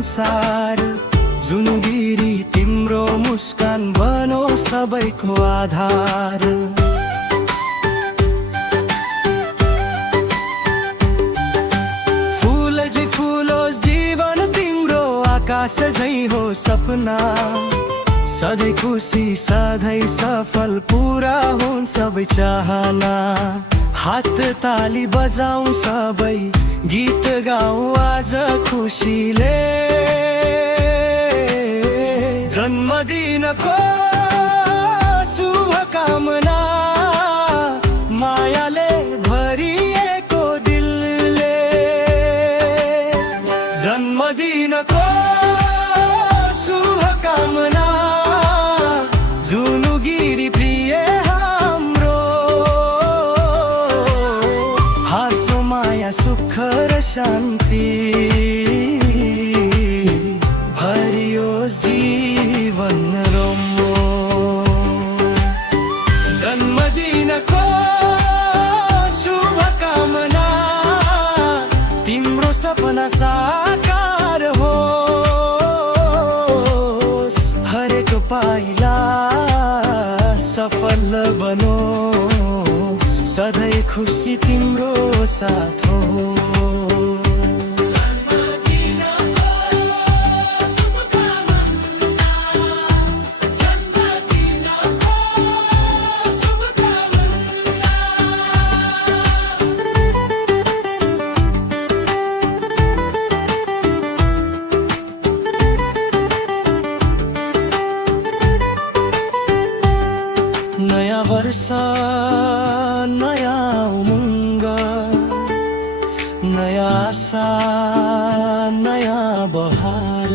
संसार। जुनुगिरी तिम्रो मुस्कान बनो सबैको आधार। फूल झै फुलोस् जीवन तिम्रो, आकाश झै हो सपना। सधैँ खुसी सधैँ सफल पुरा हुन् सबै चाहना। हात ताली बजाऊ सबै, गीत गाऊ आज खुसीले। जन्मदिनको शुभकामना, मायाले भरिएको दिलले। जन्मदिनको शुभकामना, जुनुगिरी प्रिय हाम्रो। हाँसो माया सुख र शान्ति, भरियोस् जीवन रम्यो। जन्मदिनको शुभकामना, तिम्रो सपना साकार होस्। हरेक पाइला सफल बनोस्, सधैँ खुसी तिम्रो साथ होस्। नयाँ वर्ष नयाँ उमङ्ग, नयाँ आशा नयाँ बहार।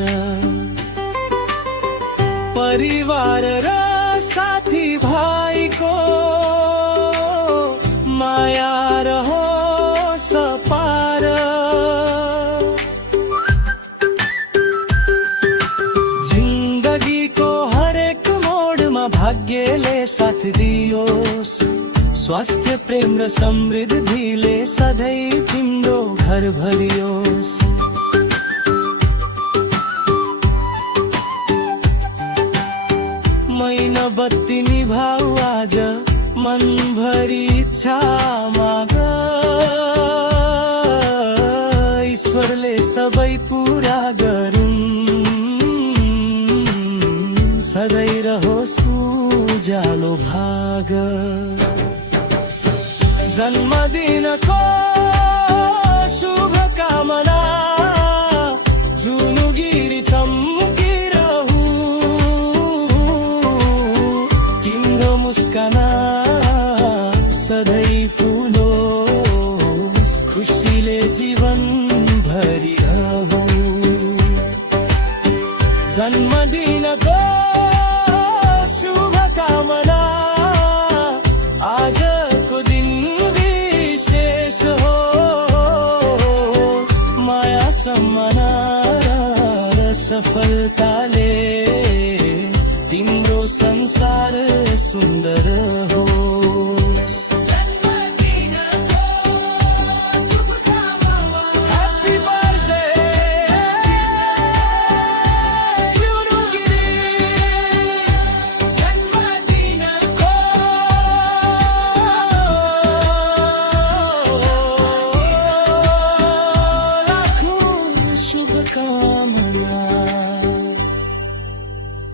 परिवार र साथी भाइको माया रहोस् अपार। जिन्दगीको हरेक मोडमा भाग्यले साथ दियोस्। स्वास्थ्य प्रेम र समृद्धिले सधैँ तिम्रो घर भरियोस्। मैना बत्ती निभाऊ आज, मनभरि इच्छा माग। ईश्वरले सबै पुरा गरून्, सधैँ रहोस् उज्यालो भाग। जन्मदिनको शुभकामना, जुनुगिरी चम्किरहु। तिम्रो मुस्काना सधैँ फुलोस्, खुसीले जीवन भरिरहु। जन्मदिनको शुभकामना, आजको दिन विशेष होस्। माया सम्मान र सफलताले तिम्रो संसार सुन्दर